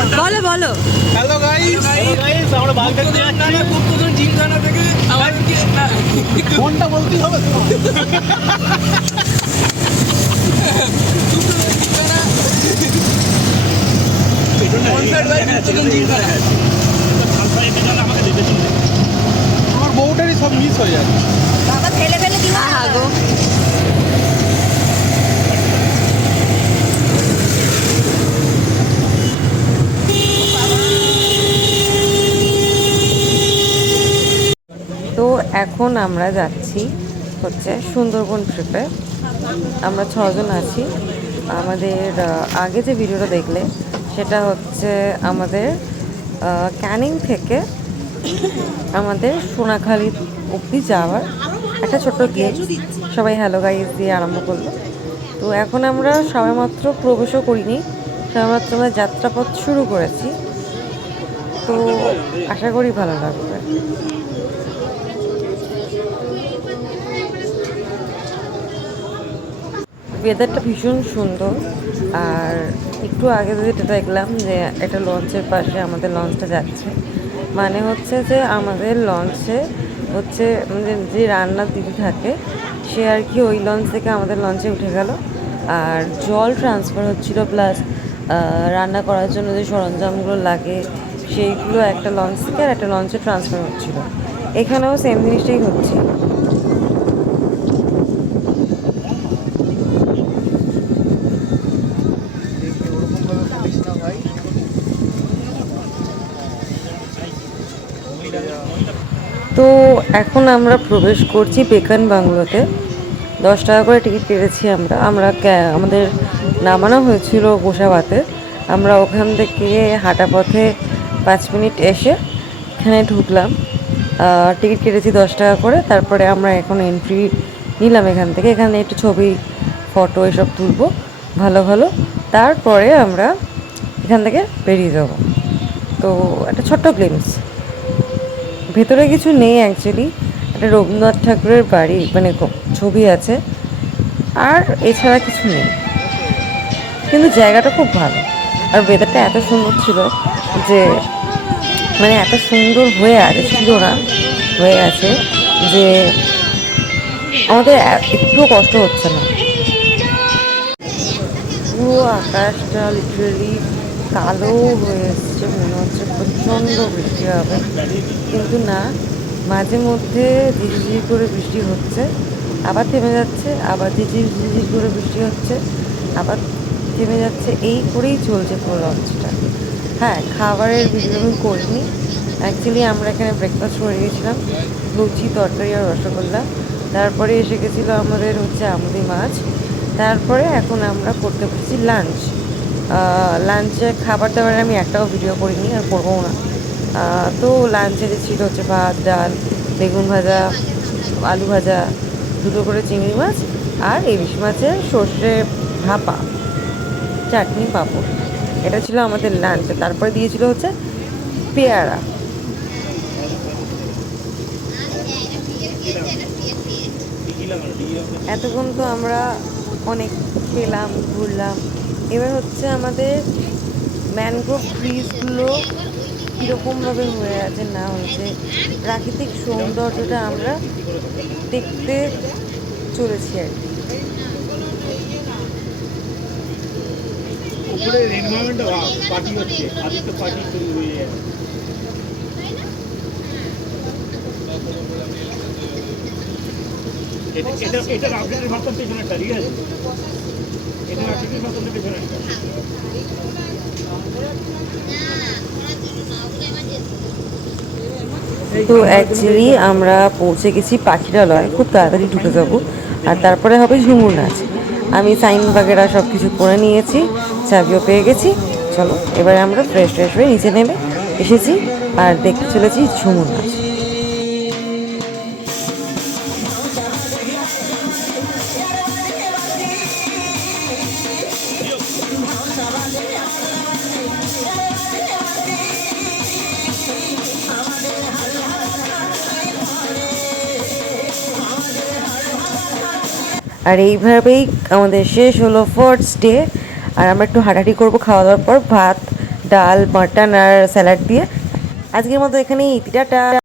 বলো বলো। Hello guys, আমরা বাগদাতে যাচ্ছি। প্রথম জিমখানা থেকে আবার ফোনটা বলতেই হবে তো। আমার বউটারই সব মিস হয়ে যাচ্ছে। বাবা ফেলে ফেলে দিও না গো। তো এখন আমরা যাচ্ছি হচ্ছে সুন্দরবন ট্রিপে। আমরা 6 জন আছি। আমাদের আগে যে ভিডিওটা দেখলে সেটা হচ্ছে আমাদের ক্যানিং থেকে আমাদের সোনাখালি অবধি যাওয়ার একটা ছোট্ট গেম। সবাই হ্যালো গাইস দিয়ে আরম্ভ করলো। তো এখন আমরা সবেমাত্র প্রবেশও করিনি, সবেমাত্র আমরা যাত্রাপথ শুরু করেছি। তো আশা করি ভালো লাগবে। ওয়েদারটা ভীষণ সুন্দর। আর একটু আগে যেটা দেখলাম যে এটা লঞ্চের পাশে আমাদের লঞ্চটা যাচ্ছে, মানে হচ্ছে যে আমাদের লঞ্চে হচ্ছে যে রান্নার দিদি থাকে সে আর কি ওই লঞ্চ থেকে আমাদের লঞ্চে উঠে গেল। আর জল ট্রান্সফার হচ্ছিল, প্লাস রান্না করার জন্য যে সরঞ্জামগুলো লাগে সেইগুলো একটা লঞ্চ থেকে আর একটা লঞ্চে ট্রান্সফার হচ্ছিল। এখানেও সেম জিনিসটাই হচ্ছে। তো এখন আমরা প্রবেশ করছি পেকান বাংলোতে। 10 টাকা করে টিকিট কেটেছি আমরা। আমাদের নামানো হয়েছিল গোসাবাতে। আমরা ওখান থেকে হাঁটা পথে 5 মিনিট এসে এখানে ঢুকলাম। টিকিট কেটেছি 10 টাকা করে। তারপরে আমরা এখন এন্ট্রি নিলাম এখান থেকে। এখানে একটু ছবি ফটো এসব তুলবো ভালো ভালো। তারপরে আমরা এখান থেকে বেরিয়ে যাব। তো একটা ছোট্ট গ্লিমস, ভেতরে কিছু নেই অ্যাকচুয়ালি। একটা রবীন্দ্রনাথ ঠাকুরের বাড়ি মানে ছবি আছে, আর এছাড়া কিছু নেই। কিন্তু জায়গাটা খুব ভালো, আর ওয়েদারটা এত সুন্দর ছিল যে মানে এত সুন্দর হয়ে আছে, ছিল না হয়ে আছে যে আমাদের একটুও কষ্ট হচ্ছে না। পুরো আকাশটা লিটারেলি কালো হয়ে এসছে, মনে হচ্ছে প্রচণ্ড বৃষ্টি হবে, কিন্তু না। মাঝে মধ্যে ঝিঝিঝিঝি করে বৃষ্টি হচ্ছে, আবার থেমে যাচ্ছে, আবার ঝিঝিঝিঝি করে বৃষ্টি হচ্ছে, আবার থেমে যাচ্ছে। এই করেই চলছে পুরো লঞ্চটা। হ্যাঁ, খাবারের ভিডিও আমি করিনি। অ্যাকচুয়ালি আমরা এখানে ব্রেকফাস্ট করে গেছিলাম, লুচি তরকারি আর রসগোল্লা। তারপরে এসে গেছিলো আমাদের হচ্ছে আমুদি মাছ। তারপরে এখন আমরা করতে বসেছি লাঞ্চ। লাঞ্চে খাবার দাবার আমি একটাও ভিডিও করিনি আর করবো না। তো লাঞ্চে যে ছিল হচ্ছে ভাত, ডাল, বেগুন ভাজা, আলু ভাজা, 2টো করে চিংড়ি মাছ, আর ইলিশ মাছের সর্ষে ভাপা, চাটনি, পাঁপড়। এটা ছিল আমাদের লাঞ্চে। তারপরে দিয়েছিল হচ্ছে পেয়ারা। এতক্ষণ তো আমরা অনেক খেলাম, ঘুরলাম। এবার হচ্ছে আমাদের ম্যানগ্রোভ ট্রিজগুলো কীরকমভাবে হয়ে আছে না হয়েছে, প্রাকৃতিক সৌন্দর্যটা আমরা দেখতে চলেছি আর কি। উপরে এনভায়রনমেন্টটা পার্টি হচ্ছে, আদিত্য পার্টি শুরু হয়ে যাবে। এটা আপডেটের মাধ্যম পেছনে একটা, ঠিক আছে? এটা আপডেটের মাধ্যম পেছনে একটা। তো অ্যাকচুয়ালি আমরা পৌঁছে গেছি পাখিরালয়, খুব তাড়াতাড়ি ঢুকে যাব। আর তারপরে হবে ঝুমুর নাচ। আমি সাইন বাগেরা সব কিছু করে নিয়েছি, চাবিও পেয়ে গেছি। চলো এবারে আমরা ফ্রেশ ট্রেশ হয়ে নিচে নেমে এসেছি আর দেখতে চলেছি ঝুমুর নাচ। আর এইভাবেই আমাদের শেষ হলো ফার্স্ট ডে। আর আমরা একটু হাঁটাহাঁটি করবো খাওয়া দাওয়ার পর। ভাত, ডাল মাটন আর স্যালাড দিয়ে। আজকের মতো এখানেই টাটা।